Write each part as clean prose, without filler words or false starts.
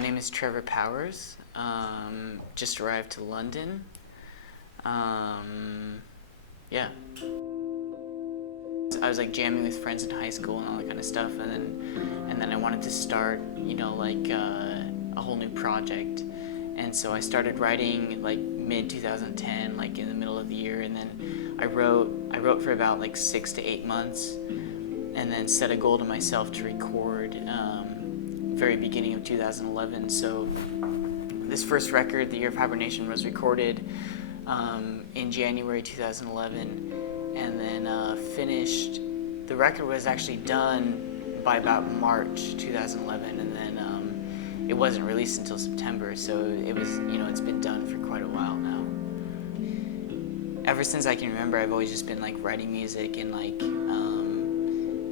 My name is Trevor Powers. Just arrived to London. Yeah. I was like jamming with friends in high school and all that kind of stuff, and then I wanted to start, a whole new project. And so I started writing like mid 2010, like in the middle of the year, and then I wrote for about like 6 to 8 months, and then set a goal to myself to record very beginning of 2011. So this first record, The Year of Hibernation, was recorded in January 2011, and then finished. The record was actually done by about March 2011, and then it wasn't released until September, so it was, it's been done for quite a while now. Ever since I can remember, I've always just been like writing music, and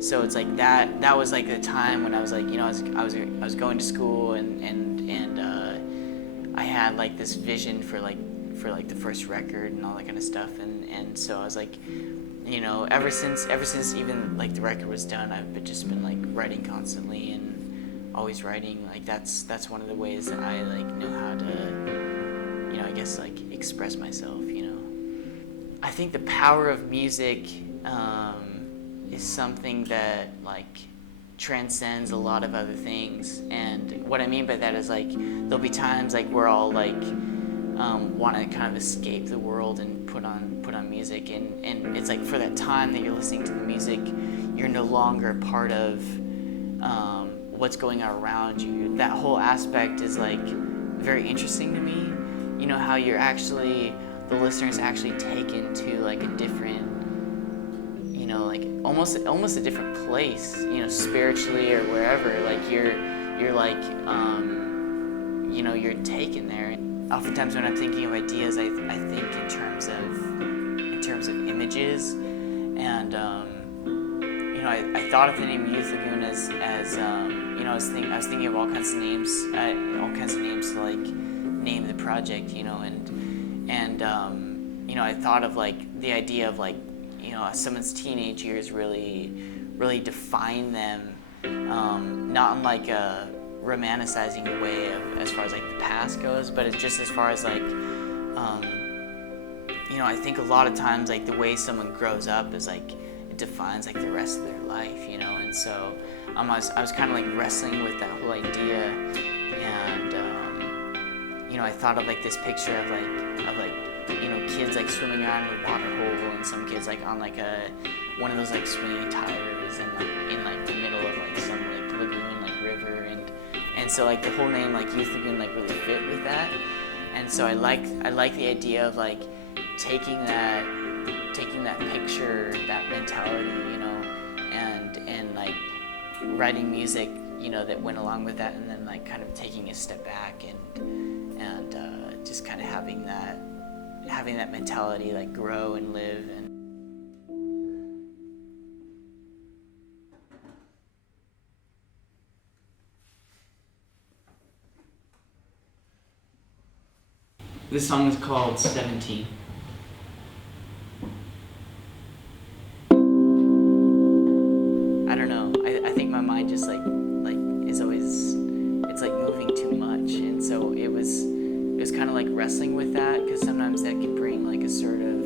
so it's like that was like the time when I was like, I was going to school, and I had like this vision for the first record and all that kind of stuff, and so I was like, ever since even like the record was done, I've just been like writing constantly and always writing. Like that's one of the ways that I like know how to, I guess like express myself. I think the power of music is something that like transcends a lot of other things. And what I mean by that is like there'll be times like we're all like want to kind of escape the world and put on music, and it's like for that time that you're listening to the music, you're no longer part of what's going on around you. That whole aspect is like very interesting to me. How you're actually, the listener's actually taken to like a different, like almost a different place, spiritually or wherever. Like you're like you're taken there. Oftentimes when I'm thinking of ideas, I think in terms of images, and I thought of the name Youth Lagoon as I was thinking of all kinds of names to like name the project, and I thought of like the idea of like someone's teenage years really define them, not in like a romanticizing way as far as like the past goes, but it's just as far as like I think a lot of times like the way someone grows up is like it defines like the rest of their life, and so I was kind of like wrestling with that whole idea, and I thought of like this picture of kids like swimming around in a water hole, and some kids like on like one of those like swinging tires, and like in like the middle of like some like lagoon like river, and so like the whole name like Youth Lagoon like really fit with that. And so I like the idea of like taking that picture, that mentality, and like writing music, that went along with that, and then like kind of taking a step back and just kind of having that mentality like grow and live. And this song is called 17. I don't know. I think my mind just like is always, it's like moving too much, and so it was kind of like wrestling with that, because sometimes that could bring like a sort of,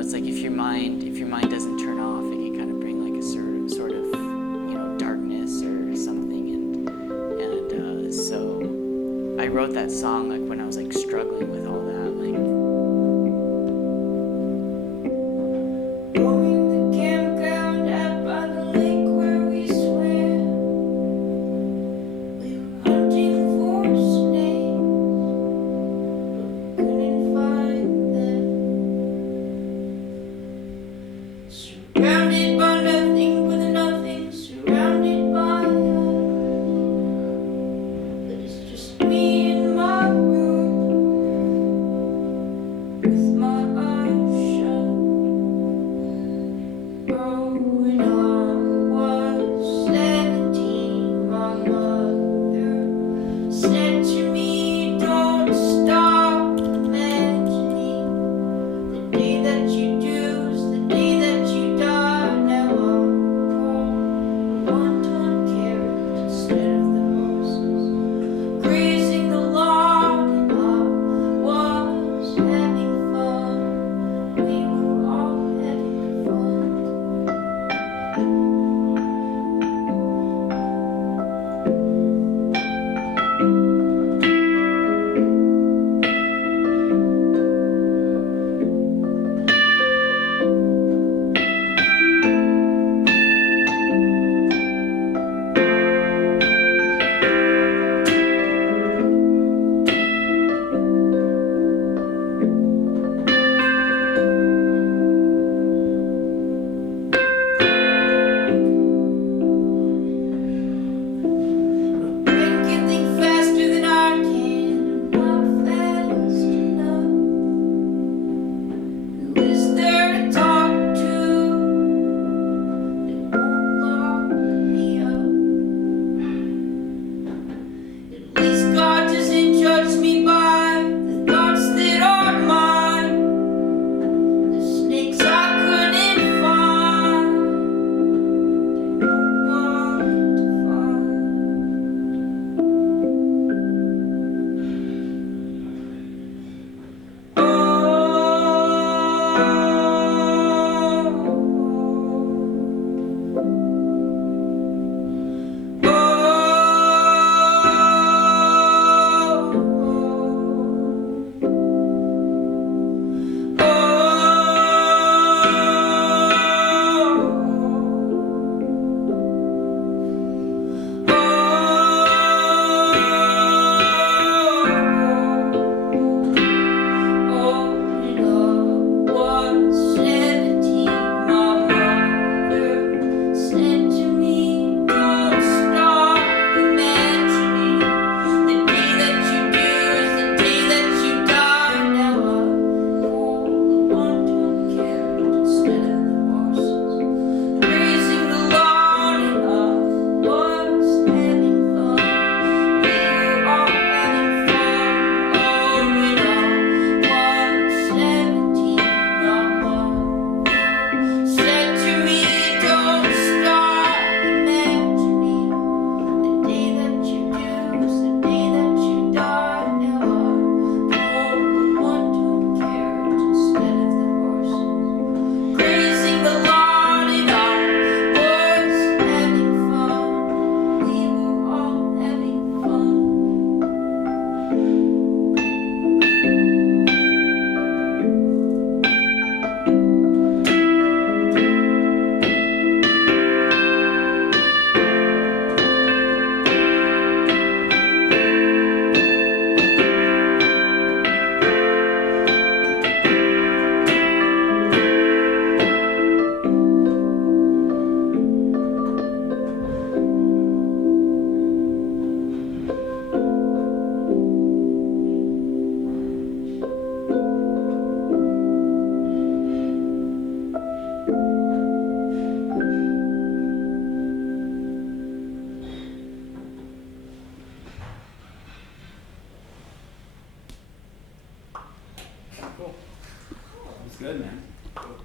it's like if your mind doesn't turn off, it can kind of bring like a sort of darkness or something, and so I wrote that song like when I was like struggling with all that, like. Going the campground out by the lake where we swam. We were hunting for snakes, but we couldn't find them. Surrounded by nothing with nothing, surrounded by us. But it's just me in my room. Good, man. Cool.